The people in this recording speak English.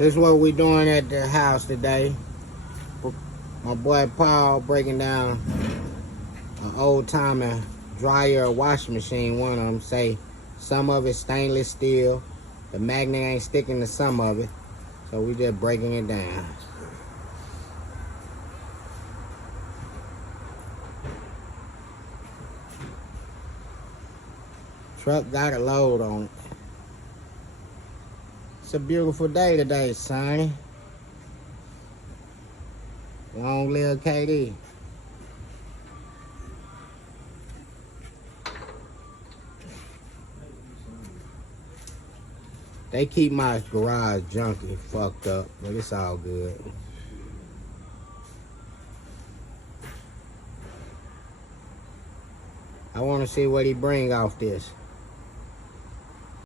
This is what we doing at the house today. My boy Paul breaking down an old timer dryer or washing machine. One of them say some of it stainless steel. The magnet ain't sticking to some of it. So we just breaking it down. Truck got a load on it. It's a beautiful day today, Sonny. Long live KD. They keep my garage junky fucked up, but it's all good. I want to see what he bring off this.